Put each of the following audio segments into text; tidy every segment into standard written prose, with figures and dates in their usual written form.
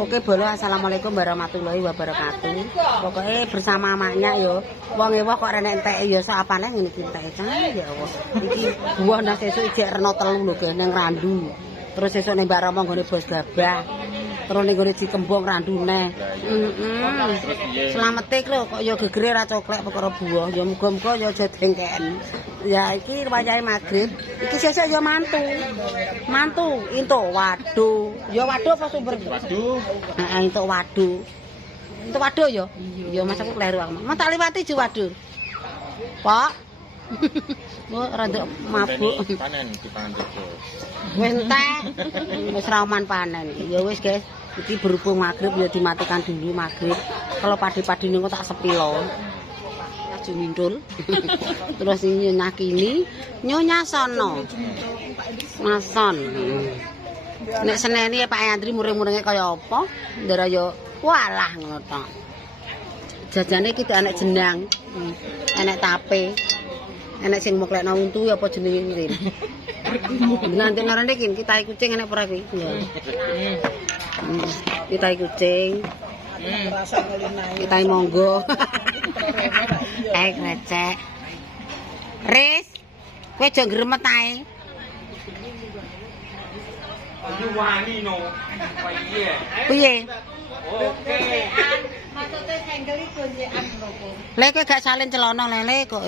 Oke, bolo, assalamualaikum warahmatullahi wabarakatuh. Pokoknya bersama maknya yo. Wong ewa kok renek entek yo sapane ngene iki entek cah ya Allah. Iki buah nang sesuk ijek reno telu lho ge ning Randu. Terus sesuk ning Mbak Rama nggone Bos Gabah. Terus ning nggone Cikembong Randune. Slamete lho kok yo gegere ra coklek perkara buah. Ya muga-muga yo aja dengken. Ya iki wayahe magrib. Iki sesuk yo mantu. Mantu entuk wadu. Ya wadu apa sumber? Waduh. Heeh, entuk wadu. Entuk wadu yo. Ya Mas aku kleru aku. Mas tak liwati ju wadu. Pak. Wo rada mabuk. Panen dipangan terus. Wis entek. Wis raman panen. Ya wis, guys. Iki berhubung magrib ya dimatikan dulu magrib. Kalau padi-padi niku tak sepilo. Maju mindul. Terus ini nyakini nyonya sono. Mason. Nek seneni Pak Andri muring-muringe kaya apa? Ndara yo walah ngono to. Jajane iki enek jenang. Enek tape. Enek sing moklekno untu apa jenenge Rin. Nanti narane iki kita kucing enek ora kuwi. Ya. Kita kucing. Kita monggo. Recek. Ris. Kowe aja gremet ae. Wani no. Piye? Piye? Oke. Maksudnya single itu njekan nopo. Lek kowe gak salin celana lele kok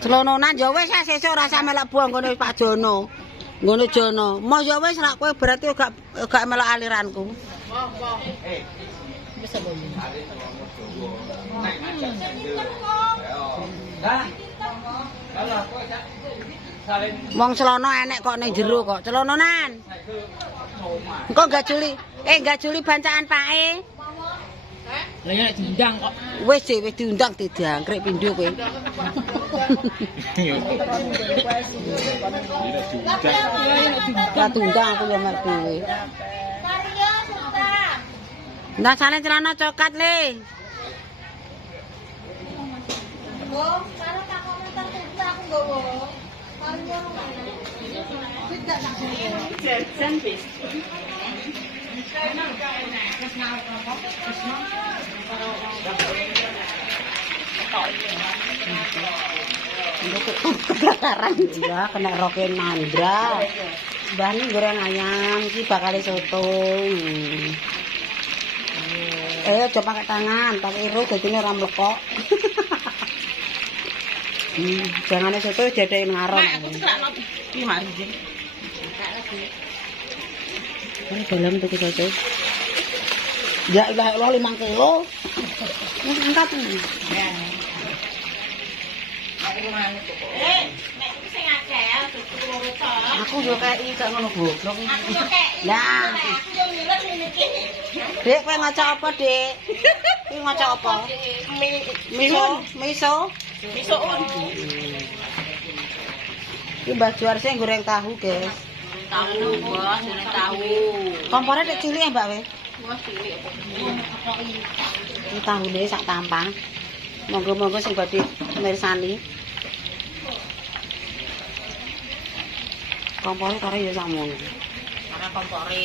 Celononan ya wis sesuk ora usah melok buang ngene Pak Jono. Ngono Jono. Mo ya wis rak kowe berarti gak melok aliranku. Wis apa iki? Wong celana enek kok ning jero kok. Celononan. Engko gak juli bancaan pake. Lah ya diundang kok. Wis diundang didangkrek pindho kowe. Diundang aku yo mek dhewe. Mario Sultan. Ndak salin celana coklat le. Oh, karo tak komentar tuku aku nggowo. Mario tidak tak jajan bis. Ya, kena roke Nandra. Mbah ni goreng ayam, iki bakal soto. Coba pakai tangan, pakai iru dadine ora mlekok. Jangan soto jadain ngaron. Iki mari. Ini dalam tuh soto. Ya ilah 5 kilo. Wis angkat. Aku yo kayak iki gak ngono goblok. Lah. Dek kowe ngaca apa, Dek? Iki ngaca apa? Miso. Iki Mbah Juar sing goreng tahu, guys. Tahu, Bos, jeneng tahu. Kompore nek cilik ya, Mbak we? Bos cilik apa? Iki tahune sak tampang. Monggo-monggo sing badhe mirsani. Kompore kare ya sakmono. Karena kompore.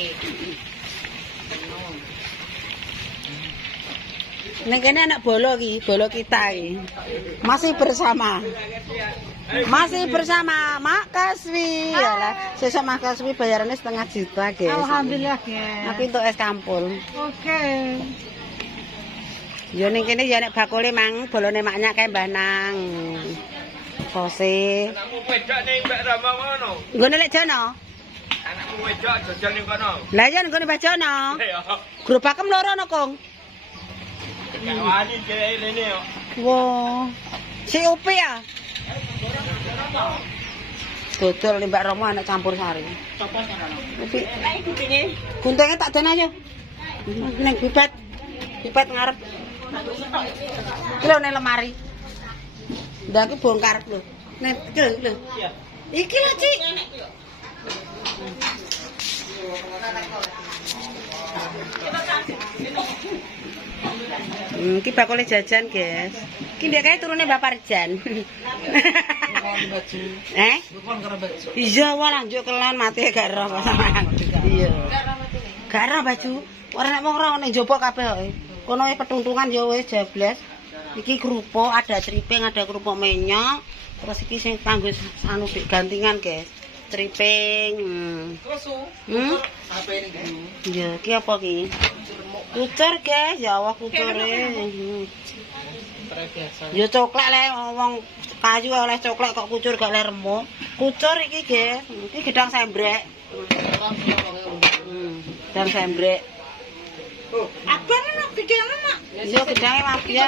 Ning kene anak bolo kita iki. Masih bersama Mak Kaswi. Yalah, sesuk Mak Kaswi bayarannya 1,5 juta, guys. Alhamdulillah, guys. Tapi untuk es kampul. Oke. Yo ning kene ya nek bakule mang bolone maknya kae Mbah Nang. Sose. Anakmu wedok ning Mbak Rama ngono. Nggone lek Jono. Anakmu wedok jajal ning kono. Lah ya nggone Mbah Jono. Ya. Gerobakem loro no, Kong. Gak wani dhek rene yo. Wah. Si Upi ya. Dodol ning Mbak Rama anak campur sari. Sopo sekarang? Upi. Lah iki pinge. Guntenge tak den ayo. Ning bibet. Bibet ngarep. Iki lho ning lemari. Ndak iki bongkar lho. Nek lho. Iki lho, Cik. Iki bakule jajan, guys. Iki ndek kae turune Mbak Parjan. Iya, walah njuk kelan mati gak roh. Iya. Gak ora baju. Ora nek wong ora ning njaba kabeh kok. Kono petuntungan ya wis jeblas. Iki kerupuk, ada triping, ada kerupuk menyok. Terus iki sing kanggo anu gantingan, guys. Triping. Terus Apa ini? Iya, iki apa iki? Kucur, guys. Ya Allah kucure. Ya coklat le wong kayu oleh coklat kok kucur gak le remuk. Kucur iki, guys. Iki gedang sembrek. Gedang sembrek. apa nih gedang mak? Iya, gedangnya mafia.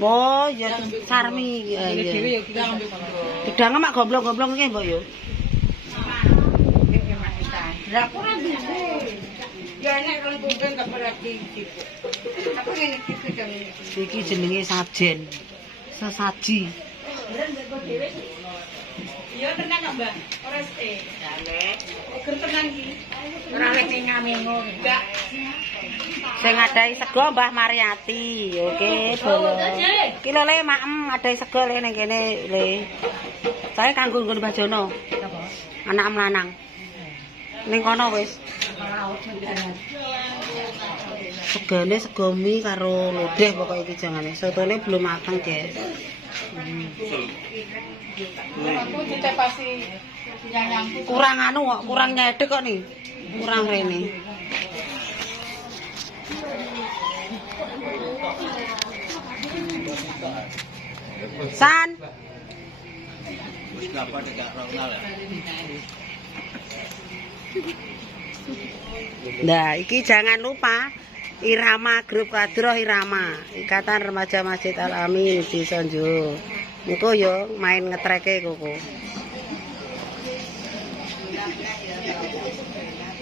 Oh, ya sarmi. Iya. Gedangnya mak goblong-goblong iki, Mbok yo. Lah ora bisa. Ya nek kalau bukan gak berarti gitu. Apa ngene iki gedang iki? Iki jenenge sajen. Sesaji. Iya tenan kok, Mbak. Ora sih. Dalek. Ger tenan iki. Ora lek ngamengo enggak. Sing ngadahi sego Mbah Mariati. Oke, bolo. Ki lho le maem ngadahi sego le ning kene le. Saya kanggo nggon Mbah Jono. Anak lanang. Ning kono wis. Segane sego mie karo lodeh pokoke iki jangane. Sotone belum mateng, guys. Aku ditepasi yang Kurang anu kok, kurang nyedek kok nih. Kurang rene. San. Nah, iki jangan lupa Irama Grup Kadroh Irama, Ikatan Remaja Masjid Al Amin di Sonjo. Niku yo main ngetreke koko.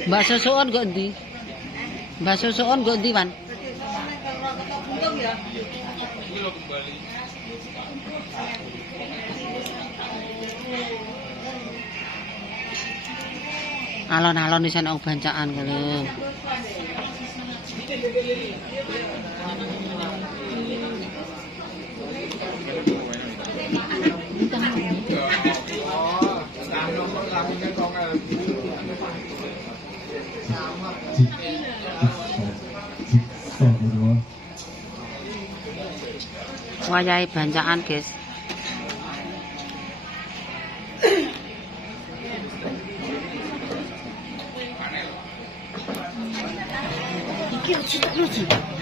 Mbak Susuon kok ndi? Mbak Susuon kok ndi, Wan? Alon-alon di sana bancaan kalau. Wayahe bancaan, guys.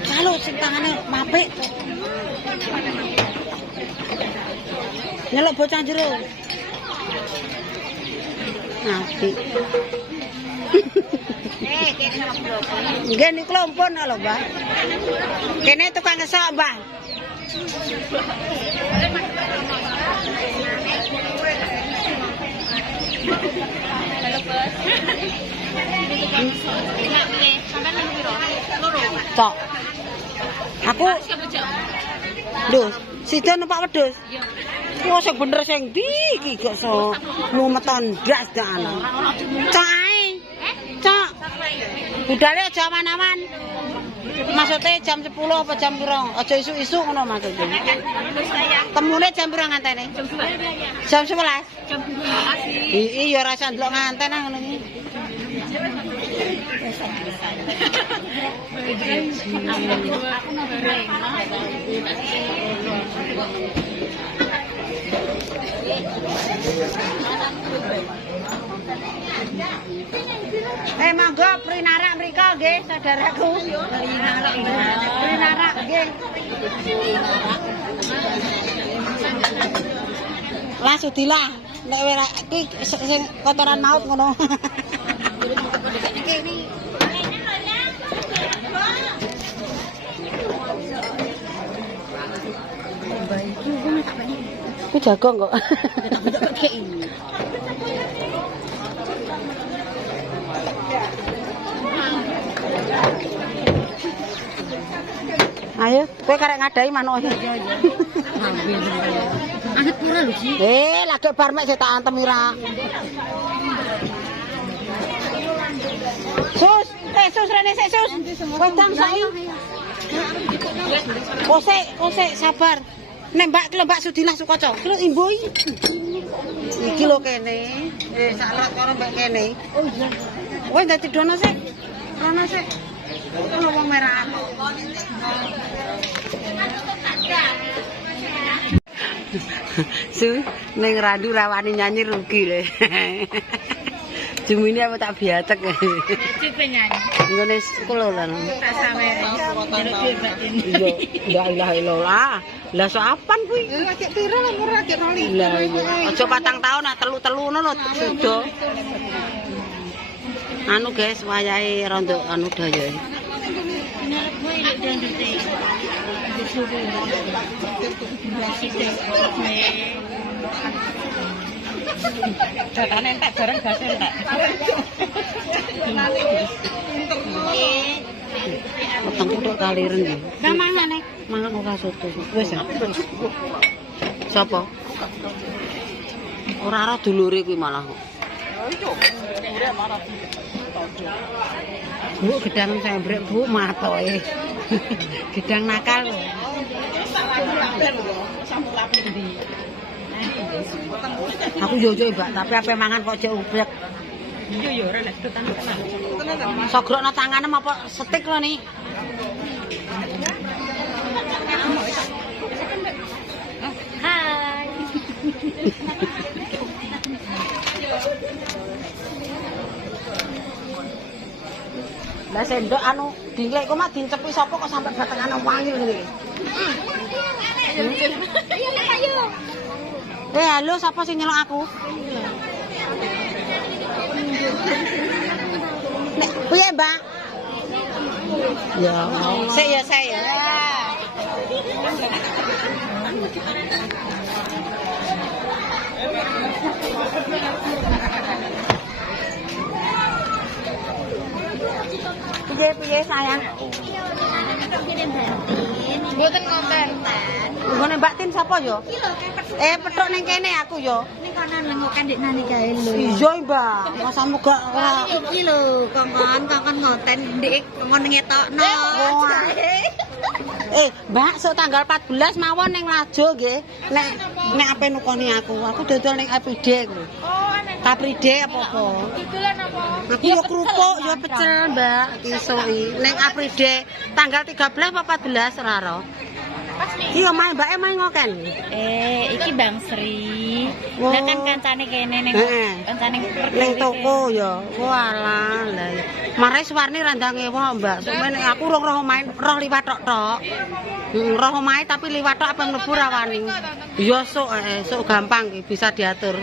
Kalau sing tangane mapik. Nyeluk bocah jero. Apik. Nggih niku lho mpun lho, Mbah. Kene tukang ngesok, Mbah. Cok. Aku Lho, sida numpak wedhus. Wah, sing bener sing ndi iki kok so mumeton ndas dak ana. Cok ae. Cok. Budale aja aman-aman. Maksudnya jam 10 apa jam piro? Aja isu-isu ngono maksudnya. Temune jam piro ngantene? Jam 11. Jam 12. Iya ora iso ndelok nganten ngono iki. Monggo prinarak mriko nggih saudaraku. Prinarak nggih. Lah sudilah nek ora iki sing kotoran maut ngono. Ku jagong kok. Ayo, kowe karek ngadahi manuke. Anget pura lho, Ji. Lagi bar mek tak antem ira. Sus, sus rene sik, Sus. Wedang saiki. Kosek, sabar. Nek Mbak Sudilah Sukoco. Lho imbo iki. Iki lho kene. Sak rat karo mbak kene. Oh iya. Kowe dadi dono sik. Rono sik. Ono wong merah. Su, ning randu rawani nyanyi rugi le. Jumine apa tak biatek. Cip nyanyi. Ngene sekolah lan. Tak samere. Jeruk batin. Iya, la ilaha illallah. Lah soapan kuwi? Lagi pira lah murah lagi roli. Lah iya. Aja 4 tahun ah telu-telu ngono sudo. Anu guys, wayahe rondo anu daya. Jatane entek bareng gase entek. Peteng kutuk kaliren iki. Nang mangane. Mangan ora soto. Wis ya. Sapa? Ora ora dulure kuwi malah kok. Bu gedang sembrek Bu matoke. Gedang nakal lho. Aku yo Mbak, tapi ape mangan kok jek ubrek. Iya ya ora nek tenan tenan. Sogrokno tanganem apa setik lho nih. Hai. Lah sendok anu dilek kok mak dincepi sapa kok sampe batengane wangil ngene iki. Ayo. Halo sapa sing nyelok aku? Nek piye, Mbak? Ya, sik ya saya. Piye sayang? Mboten ngonten. Nggone Mbak Tin sapa yo? Petuk ning kene aku yo. Ning kono nengokan dik nani kae lho. Iya, Mbak. Masa muga ora. Iki lho, kongkon ngoten ndik kongkon ngetokno. Mbak, sok tanggal 14 mawon ning Lajo nggih. Nek ape nukoni aku dodol ning Apride kuwi. Oh, nek Apride apa-apa. dodolan apa? Aku yo kerupuk, yo pecel, Mbak. Isoki ning Apride tanggal 13 apa 14 ora ro. Iya, main Mbake main ngoken. Iki Bang Sri. Oh. Lah kan kancane kene ning kancane Ning toko ya. Walah, lah. Mare suwarni randang ewa, Mbak. Sumen aku roh main roh liwat tok. Roh omahe tapi liwat tok apa mlebu ra wani. Ya sok gampang bisa diatur.